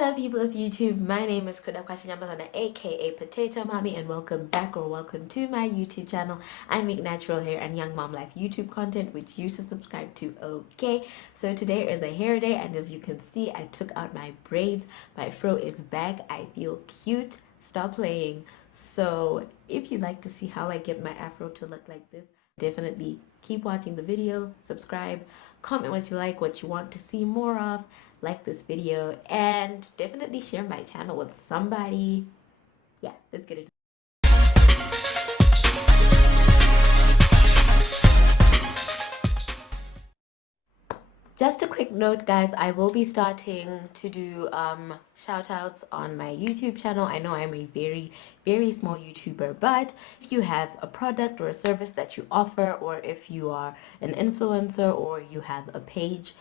Hello people of YouTube, my name is Kuda Kwashinyambazana aka Potato Mommy, and welcome back or welcome to my YouTube channel. I make natural hair and young mom life YouTube content which you should subscribe to. Okay, so today is a hair day, and as you can see I took out my braids. My fro is back. I feel cute. Stop playing. So if you'd like to see how I get my afro to look like this, definitely keep watching the video, subscribe, comment what you like, what you want to see more of, like this video, and definitely share my channel with somebody. Yeah, let's get it. Just a quick note, guys, I will be starting to do shout outs on my YouTube channel. I know I'm a very small YouTuber, but if you have a product or a service that you offer, or if you are an influencer, or you have a page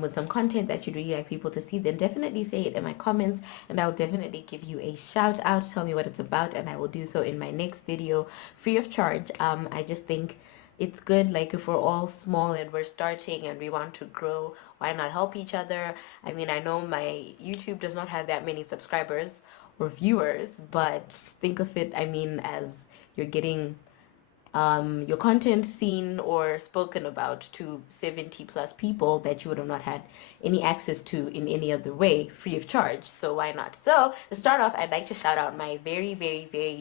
with some content that you'd really like people to see, then definitely say it in my comments and I'll definitely give you a shout out. Tell me what it's about and I will do so in my next video free of charge. I just think it's good, like, if we're all small and we're starting and we want to grow, why not help each other? I mean, I know my YouTube does not have that many subscribers or viewers, but think of it, I mean, as you're getting your content seen or spoken about to 70 plus people that you would have not had any access to in any other way, free of charge. So why not? So to start off, I'd like to shout out my very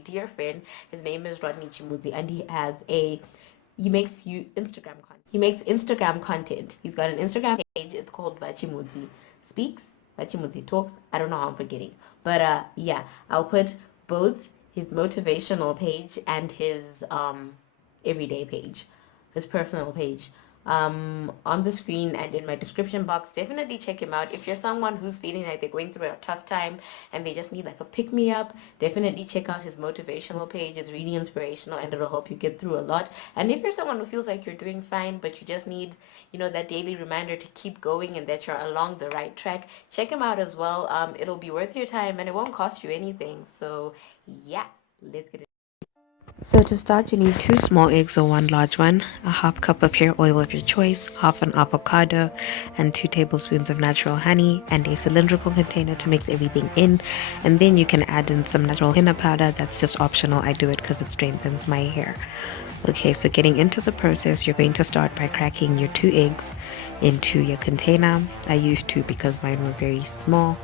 dear friend. His name is Rodney Chimuzi, and he makes Instagram content. He makes Instagram content. He's got an Instagram page. It's called Vachimuzi Speaks, Vachimuzi Talks. I don't know how I'm forgetting. But yeah, I'll put both his motivational page and his everyday page, his personal page, on the screen and in my description box. Definitely check him out. If you're someone who's feeling like they're going through a tough time and they just need like a pick-me-up, definitely check out his motivational page. It's really inspirational and it'll help you get through a lot. And if you're someone who feels like you're doing fine but you just need, that daily reminder to keep going and that you're along the right track, check him out as well. It'll be worth your time and it won't cost you anything. So yeah, let's get it. So to start, you need 2 small eggs or 1 large one, a half cup of hair oil of your choice, half an avocado, and 2 tablespoons of natural honey, and a cylindrical container to mix everything in. And then you can add in some natural henna powder. That's just optional. I do it because it strengthens my hair. Okay, so getting into the process, you're going to start by cracking your 2 eggs into your container. I used 2 because mine were very small,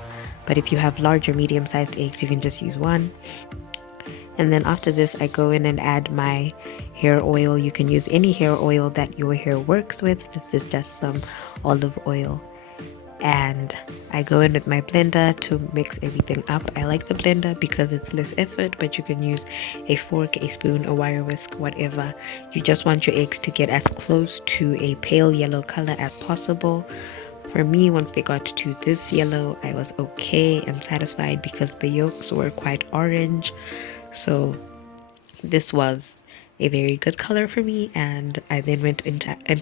but if you have large or medium-sized eggs, you can just use 1. And then after this, I go in and add my hair oil. You can use any hair oil that your hair works with. This is just some olive oil. And I go in with my blender to mix everything up. I like the blender because it's less effort, but you can use a fork, a spoon, a wire whisk, whatever. You just want your eggs to get as close to a pale yellow color as possible. For me, once they got to this yellow, I was okay and satisfied because the yolks were quite orange. So this was a very good color for me, and I then went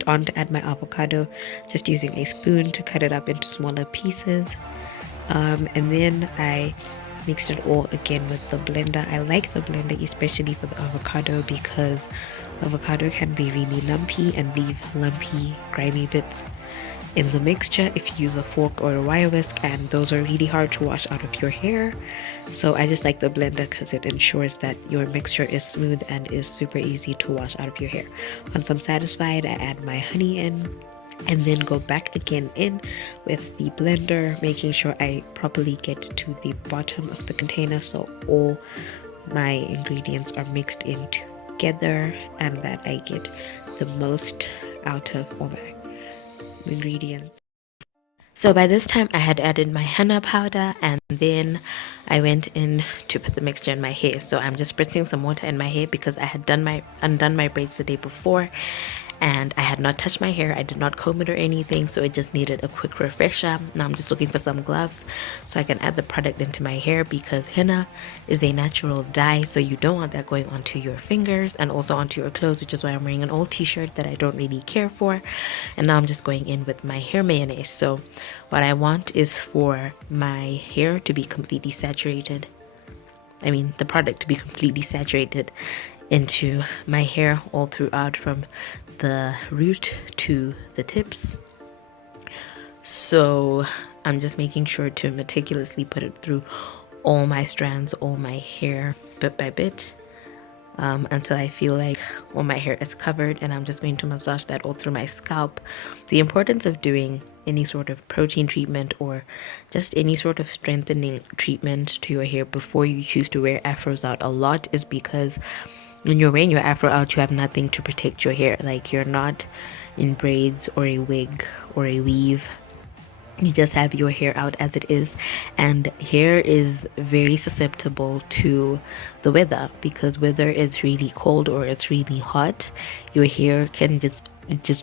on to add my avocado, just using a spoon to cut it up into smaller pieces. And then I mixed it all again with the blender. I like the blender especially for the avocado because avocado can be really lumpy and leave lumpy, grimy bits in the mixture if you use a fork or a wire whisk, and those are really hard to wash out of your hair. So I just like the blender because it ensures that your mixture is smooth and is super easy to wash out of your hair. Once I'm satisfied, I add my honey in and then go back again in with the blender, making sure I properly get to the bottom of the container so all my ingredients are mixed in together and that I get the most out of all my ingredients. So by this time I had added my henna powder, and then I went in to put the mixture in my hair. So I'm just spritzing some water in my hair because I had undone my braids the day before and I had not touched my hair. I did not comb it or anything, so it just needed a quick refresher. Now I'm just looking for some gloves so I can add the product into my hair because henna is a natural dye, so you don't want that going onto your fingers and also onto your clothes, which is why I'm wearing an old t-shirt that I don't really care for. And now I'm just going in with my hair mayonnaise. So what I want is for my hair to be completely saturated. I mean, the product to be completely saturated into my hair all throughout from the root to the tips. So I'm just making sure to meticulously put it through all my strands, all my hair, bit by bit, until I feel like all my hair is covered, and I'm just going to massage that all through my scalp. The importance of doing any sort of protein treatment or just any sort of strengthening treatment to your hair before you choose to wear afros out a lot is because when you're wearing your afro out, you have nothing to protect your hair. Like, you're not in braids or a wig or a weave. You just have your hair out as it is, and hair is very susceptible to the weather, because whether it's really cold or it's really hot, your hair can just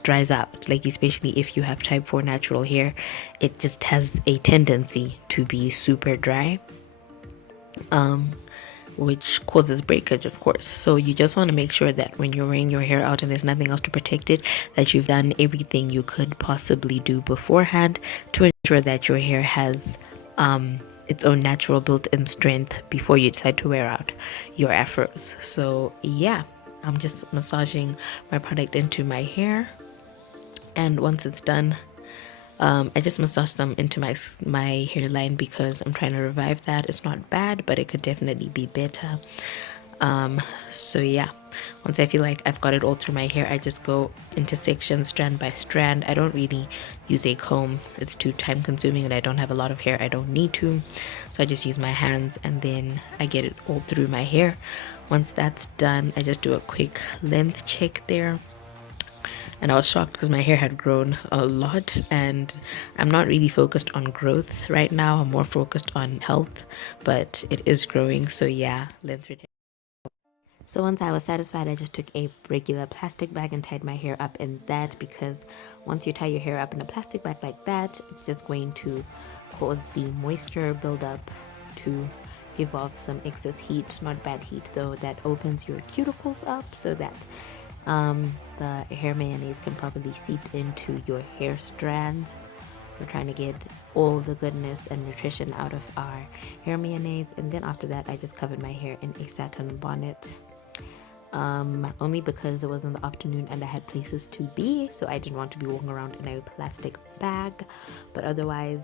dries out. Like, especially if you have type 4 natural hair, it just has a tendency to be super dry, which causes breakage, of course. So you just want to make sure that when you're wearing your hair out and there's nothing else to protect it, that you've done everything you could possibly do beforehand to ensure that your hair has its own natural built-in strength before you decide to wear out your afros. So yeah, I'm just massaging my product into my hair, and once it's done, I just massage them into my hairline because I'm trying to revive that. It's not bad, but it could definitely be better. So yeah, once I feel like I've got it all through my hair, I just go into sections, strand by strand. I don't really use a comb. It's too time consuming, and I don't have a lot of hair. I don't need to. So I just use my hands, and then I get it all through my hair. Once that's done, I just do a quick length check there. And I was shocked because my hair had grown a lot, and I'm not really focused on growth right now. I'm more focused on health, but it is growing. So yeah, length retention. So once I was satisfied, I just took a regular plastic bag and tied my hair up in that, because once you tie your hair up in a plastic bag like that, it's just going to cause the moisture buildup to give off some excess heat, not bad heat though, that opens your cuticles up so that the hair mayonnaise can properly seep into your hair strands. We're trying to get all the goodness and nutrition out of our hair mayonnaise. And then after that, I just covered my hair in a satin bonnet, only because it was in the afternoon and I had places to be, so I didn't want to be walking around in a plastic bag. But otherwise,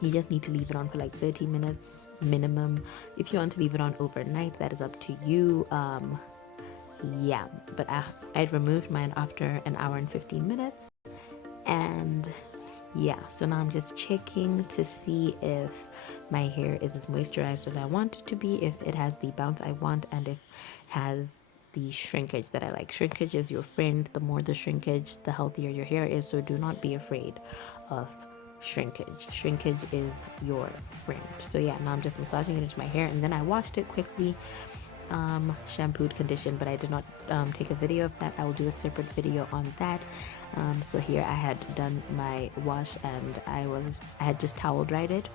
you just need to leave it on for like 30 minutes minimum. If you want to leave it on overnight, that is up to you. Yeah, but I'd removed mine after an hour and 15 minutes, and yeah, so now I'm just checking to see if my hair is as moisturized as I want it to be, if it has the bounce I want, and if it has the shrinkage that I like. Shrinkage is your friend. The more the shrinkage, the healthier your hair is, so do not be afraid of shrinkage. Shrinkage is your friend. So yeah, now I'm just massaging it into my hair, and then I washed it quickly, shampooed, conditioned, but I did not take a video of that. I will do a separate video on that. So here I had done my wash, and I had just towel dried it.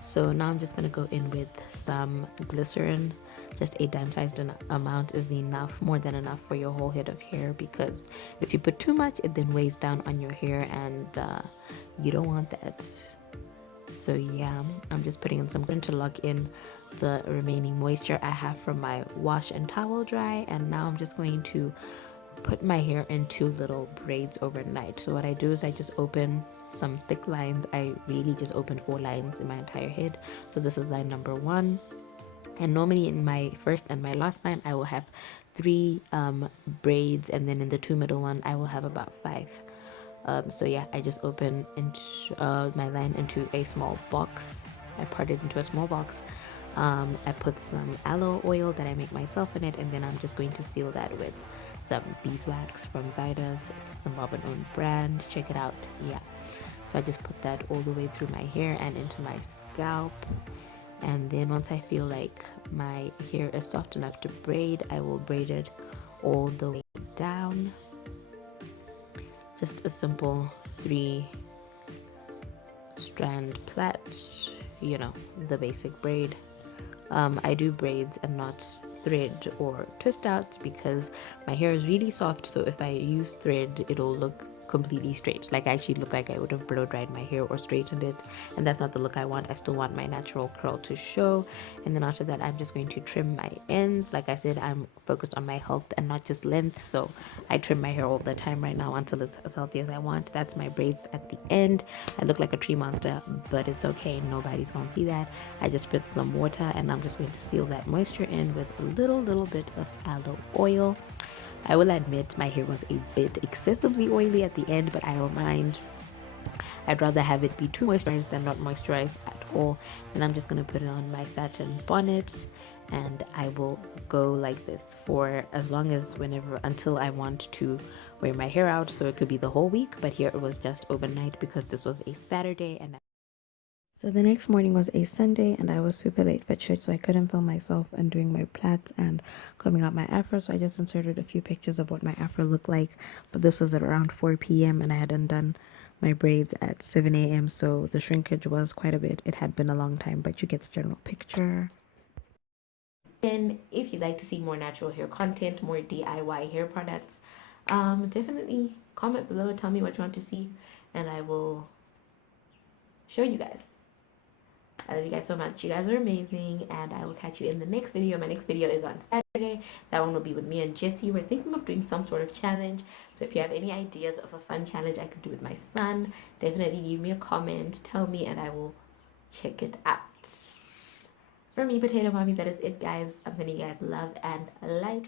So now I'm just gonna go in with some glycerin. Just a dime-sized amount is enough, more than enough for your whole head of hair, because if you put too much, it then weighs down on your hair, and you don't want that. So yeah, I'm just putting in some glue to lock in the remaining moisture I have from my wash and towel dry. And now I'm just going to put my hair into little braids overnight. So what I do is I just open some thick lines. I really just opened 4 lines in my entire head. So this is line number 1. And normally in my first and my last line, I will have 3 braids, and then in the 2 middle one, I will have about 5. So yeah, I just open into my line into a small box. I part it into a small box. I put some aloe oil that I make myself in it, and then I'm just going to seal that with some beeswax from Vida's, Zimbabwean owned brand. Check it out. Yeah. So I just put that all the way through my hair and into my scalp. And then once I feel like my hair is soft enough to braid, I will braid it all the way down. Just a simple 3-strand plait, the basic braid. I do braids and not thread or twist outs because my hair is really soft, so if I use thread, it'll look completely straight. Like I actually look like I would have blow dried my hair or straightened it, and that's not the look I want. I still want my natural curl to show. And then after that, I'm just going to trim my ends. Like I said, I'm focused on my health and not just length, so I trim my hair all the time right now until it's as healthy as I want. That's my braids at the end. I look like a tree monster, but it's okay, nobody's gonna see that. I just put some water and I'm just going to seal that moisture in with a little bit of aloe oil. I will admit my hair was a bit excessively oily at the end, but I don't mind. I'd rather have it be too moisturized than not moisturized at all. And I'm just going to put it on my satin bonnet, and I will go like this for as long as whenever until I want to wear my hair out. So it could be the whole week, but here it was just overnight because this was a Saturday. And so the next morning was a Sunday, and I was super late for church, so I couldn't film myself undoing my plaits and combing out my afro. So I just inserted a few pictures of what my afro looked like. But this was at around 4 p.m. and I had undone my braids at 7 a.m. So the shrinkage was quite a bit. It had been a long time, but you get the general picture. And if you'd like to see more natural hair content, more DIY hair products, definitely comment below, tell me what you want to see, and I will show you guys. I love you guys so much. You guys are amazing, and I will catch you in the next video. My next video is on Saturday. That one will be with me and Jessie. We're thinking of doing some sort of challenge. So if you have any ideas of a fun challenge I could do with my son, definitely leave me a comment, tell me, and I will check it out. For me, Potato Mommy, that is it, guys. I'm sending you guys love and light.